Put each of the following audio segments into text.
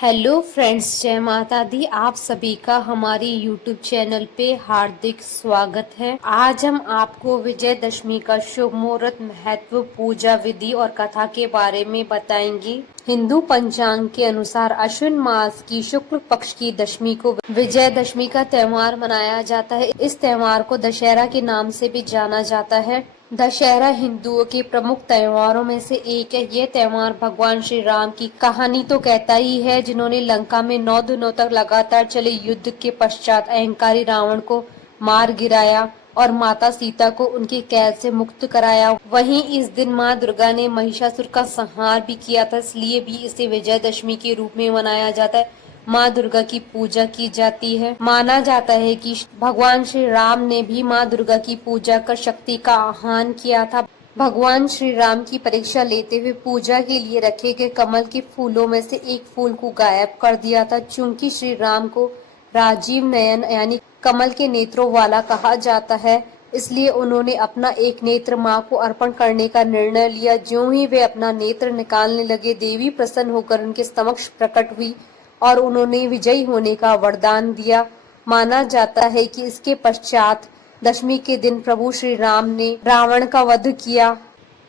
Hello friends, जय माता दी। आप सभी का हमारी यूट्यूब चैनल पे हार्दिक स्वागत है। आज हम आपको विजयदशमी का शुभ मुहूर्त, महत्व, पूजा विधि और कथा के बारे में बताएंगे। हिंदू पंचांग के अनुसार अश्विन मास की शुक्ल पक्ष की दशमी को विजयदशमी का त्योहार मनाया जाता है। इस त्योहार को दशहरा के नाम से भी जाना जाता है। दशहरा हिंदुओं के प्रमुख त्योहारों में से एक है। ये त्योहार भगवान श्री राम की कहानी तो कहता ही है, जिन्होंने लंका में 9 दिनों तक लगातार चले युद्ध के पश्चात अहंकारी रावण को मार गिराया और माता सीता को उनकी कैद से मुक्त कराया। वहीं इस दिन माँ दुर्गा ने महिषासुर का संहार भी किया था, इसलिए भी इसे विजयदशमी के रूप में मनाया जाता है। माँ दुर्गा की पूजा की जाती है। माना जाता है कि भगवान श्री राम ने भी माँ दुर्गा की पूजा कर शक्ति का आह्वान किया था। भगवान श्री राम की परीक्षा लेते हुए पूजा के लिए रखे गए कमल के फूलों में से एक फूल को गायब कर दिया था। चूंकि श्री राम को राजीव नयन यानी कमल के नेत्रों वाला कहा जाता है, इसलिए उन्होंने अपना एक नेत्र माँ को अर्पण करने का निर्णय लिया। ज्यों ही वे अपना नेत्र निकालने लगे, देवी प्रसन्न होकर उनके समक्ष प्रकट हुई और उन्होंने विजयी होने का वरदान दिया। माना जाता है कि इसके पश्चात दशमी के दिन प्रभु श्री राम ने रावण का वध किया।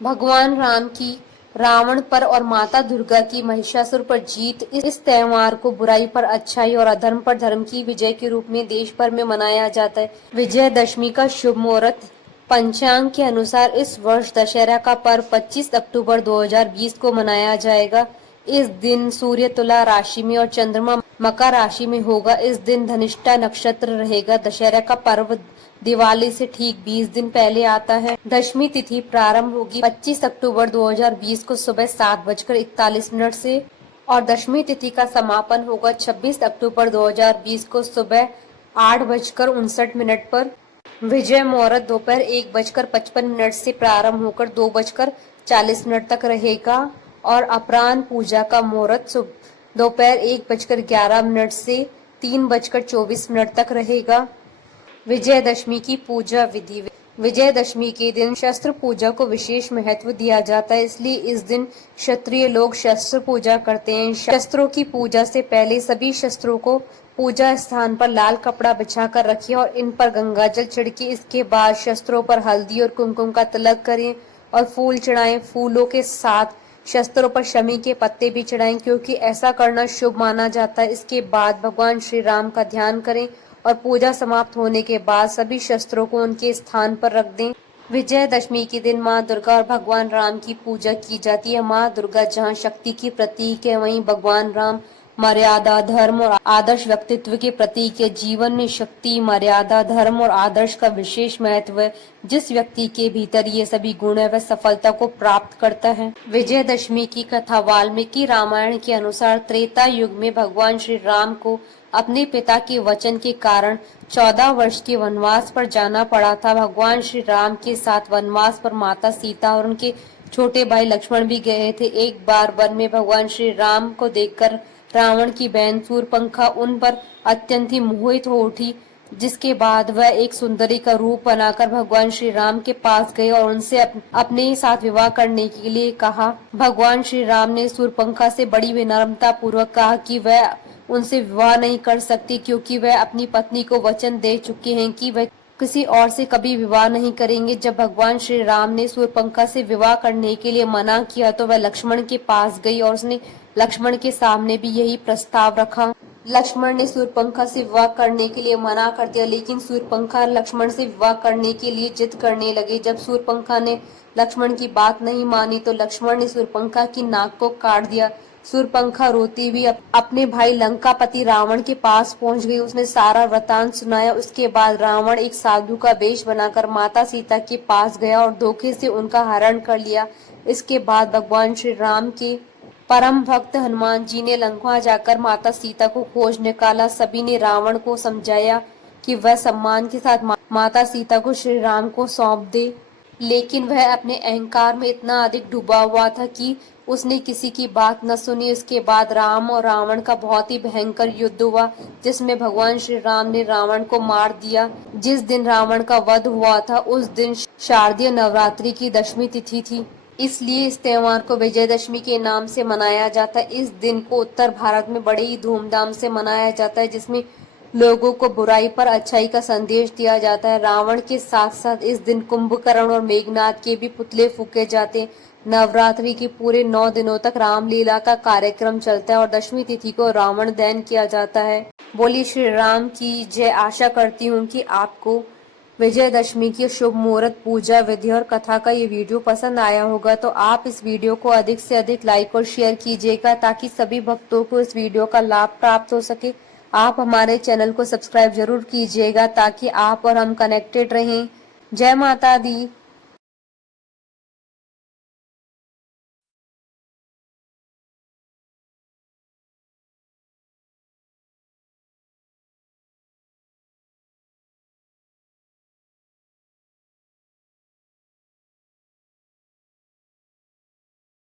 भगवान राम की रावण पर और माता दुर्गा की महिषासुर पर जीत। इस त्योहार को बुराई पर अच्छाई और अधर्म पर धर्म की विजय के रूप में देश भर में मनाया जाता है। विजयदशमी का शुभ मुहूर्त पंचांग के अनुसार इस वर्ष दशहरा का पर्व 25 अक्टूबर 2020 को मनाया जाएगा। इस दिन सूर्य तुला राशि में और चंद्रमा मकर राशि में होगा। इस दिन धनिष्ठा नक्षत्र रहेगा। दशहरा का पर्व दिवाली से ठीक 20 दिन पहले आता है। दशमी तिथि प्रारंभ होगी 25 अक्टूबर 2020 को सुबह 7:41 से और दशमी तिथि का समापन होगा 26 अक्टूबर 2020 को सुबह 8:59 पर। विजय मुहूर्त दोपहर 1:55 से प्रारंभ होकर 2:40 तक रहेगा और अपराह्न पूजा का मुहूर्त दोपहर 1:11 से 3:24 तक रहेगा। विजयदशमी की पूजा विधि। विजयदशमी के दिन शस्त्र पूजा को विशेष महत्व दिया जाता है, इसलिए इस दिन क्षत्रिय लोग शस्त्र पूजा करते हैं। शस्त्रों की पूजा से पहले सभी शस्त्रों को पूजा स्थान पर लाल कपड़ा बिछाकर रखें और इन पर गंगा जल छिड़के। इसके बाद शस्त्रों पर हल्दी और कुमकुम का तिलक करें और फूल चढ़ाएं। फूलों के साथ शस्त्रों पर शमी के पत्ते भी चढ़ाएं, क्योंकि ऐसा करना शुभ माना जाता है। इसके बाद भगवान श्री राम का ध्यान करें और पूजा समाप्त होने के बाद सभी शस्त्रों को उनके स्थान पर रख दें। विजयदशमी के दिन माँ दुर्गा और भगवान राम की पूजा की जाती है। माँ दुर्गा जहाँ शक्ति की प्रतीक है, वहीं भगवान राम मर्यादा, धर्म और आदर्श व्यक्तित्व के प्रतीक है। जीवन में शक्ति, मर्यादा, धर्म और आदर्श का विशेष महत्व है। जिस व्यक्ति के भीतर ये सभी गुण है, वह सफलता को प्राप्त करता है। विजयदशमी की कथा वाल्मीकि रामायण के अनुसार त्रेता युग में भगवान श्री राम को अपने पिता के वचन के कारण 14 वर्ष के वनवास पर जाना पड़ा था। भगवान श्री राम के साथ वनवास पर माता सीता और उनके छोटे भाई लक्ष्मण भी गए थे। एक बार वन में भगवान श्री राम को देखकर रावण की बहन शूरपंखा उन पर अत्यंत ही मोहित हो उठी, जिसके बाद वह एक सुंदरी का रूप बनाकर भगवान श्री राम के पास गए और उनसे अपने साथ विवाह करने के लिए कहा। भगवान श्री राम ने शूरपंखा से बड़ी विनम्रता पूर्वक कहा कि वह उनसे विवाह नहीं कर सकती, क्योंकि वह अपनी पत्नी को वचन दे चुके हैं कि वह किसी और से कभी विवाह नहीं करेंगे। जब भगवान श्री राम ने शूरपंखा से विवाह करने के लिए मना किया तो वह लक्ष्मण के पास गई और उसने लक्ष्मण के सामने भी यही प्रस्ताव रखा। लक्ष्मण ने शूरपंखा से विवाह करने के लिए मना कर दिया, लेकिन शूरपंखा लक्ष्मण से विवाह करने के लिए जिद करने लगे। जब शूरपंखा ने लक्ष्मण की बात नहीं मानी तो लक्ष्मण ने शूरपंखा की नाक को काट दिया। शूरपंखा रोती हुई अपने भाई लंकापति रावण के पास पहुंच गई। उसने सारा वृतांत सुनाया। उसके बाद रावण एक साधु का वेश बनाकर माता सीता के पास गया और धोखे से उनका हरण कर लिया। इसके बाद भगवान श्री राम के परम भक्त हनुमान जी ने लंका जाकर माता सीता को खोज निकाला। सभी ने रावण को समझाया कि वह सम्मान के साथ माता सीता को श्री राम को सौंप दे, लेकिन वह अपने अहंकार में इतना अधिक डूबा हुआ था कि उसने किसी की बात न सुनी। इसके बाद राम और रावण का बहुत ही भयंकर युद्ध हुआ, जिसमें भगवान श्री राम ने रावण को मार दिया। जिस दिन रावण का वध हुआ था, उस दिन शारदीय नवरात्रि की दशमी तिथि थी। इसलिए इस त्योहार को विजयदशमी के नाम से मनाया जाता है। इस दिन को उत्तर भारत में बड़े ही धूमधाम से मनाया जाता है, जिसमें लोगों को बुराई पर अच्छाई का संदेश दिया जाता है। रावण के साथ साथ इस दिन कुंभकर्ण और मेघनाथ के भी पुतले फूके जाते हैं। नवरात्रि के पूरे 9 दिनों तक रामलीला का कार्यक्रम चलता है और दशमी तिथि को रावण दहन किया जाता है। बोलिए श्री राम की जय। आशा करती हूँ कि आपको विजयदशमी की शुभ मुहूर्त पूजा विधि और कथा का ये वीडियो पसंद आया होगा, तो आप इस वीडियो को अधिक से अधिक लाइक और शेयर कीजिएगा ताकि सभी भक्तों को इस वीडियो का लाभ प्राप्त हो सके। आप हमारे चैनल को सब्सक्राइब जरूर कीजिएगा ताकि आप और हम कनेक्टेड रहें। जय माता दी।